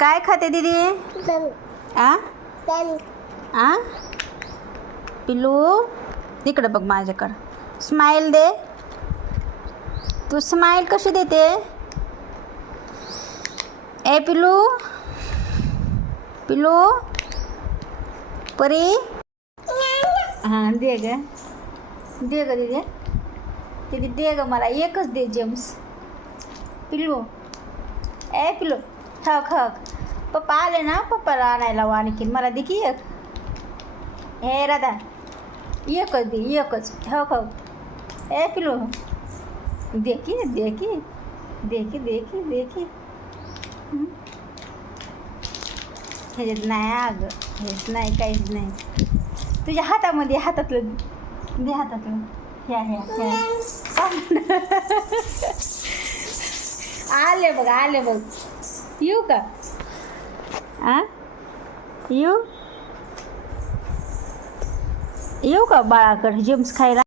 काय खाते दीदी? आ आ पिल्लू इकडं बघ माझ्याकडं. स्माइल दे. तू स्माइल कशी देते? ए पिल्लू पिल्लू परी. हां दे ग दीदी. दीदी दे ग मला एकच दे जेम्स. पिल्लू ए पिल्लू हक पप्पा आले ना, पप्पाला आणायला आणखीन मला दे की एक. हे राधा एकच दे एकच. हक ए पिल्लू दे की. ह्याच्यात नाही अगं, हेच नाही काहीच नाही. तुझ्या हातातलं दे. हातातलं ह्या आले बघ. येऊ का? येऊ का बाळाकडे जेम्स खायला?